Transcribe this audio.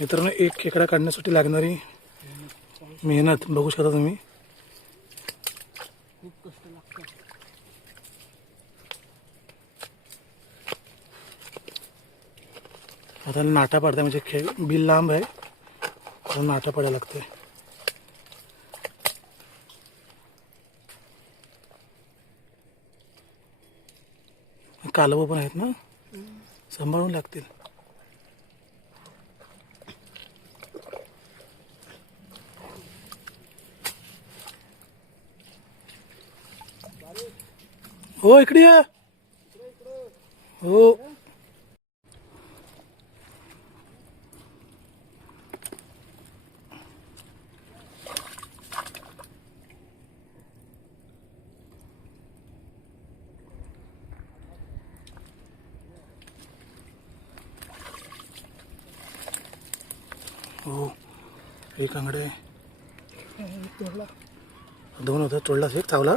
मित्रांनो एक खेकडा काढण्यासाठी लागणारी मेहनत बघू शकता तुम्ही. खूप कष्ट लागतात आता नाटा पाडताय म्हणजे खे बिल लांब आहे. आता नाटा पडायला लागते कालवं पण आहेत ना? सांभाळून लागतील. हो इकडे या. हो. हो. एक आंगडे दोन होता तोडलास एक चावला.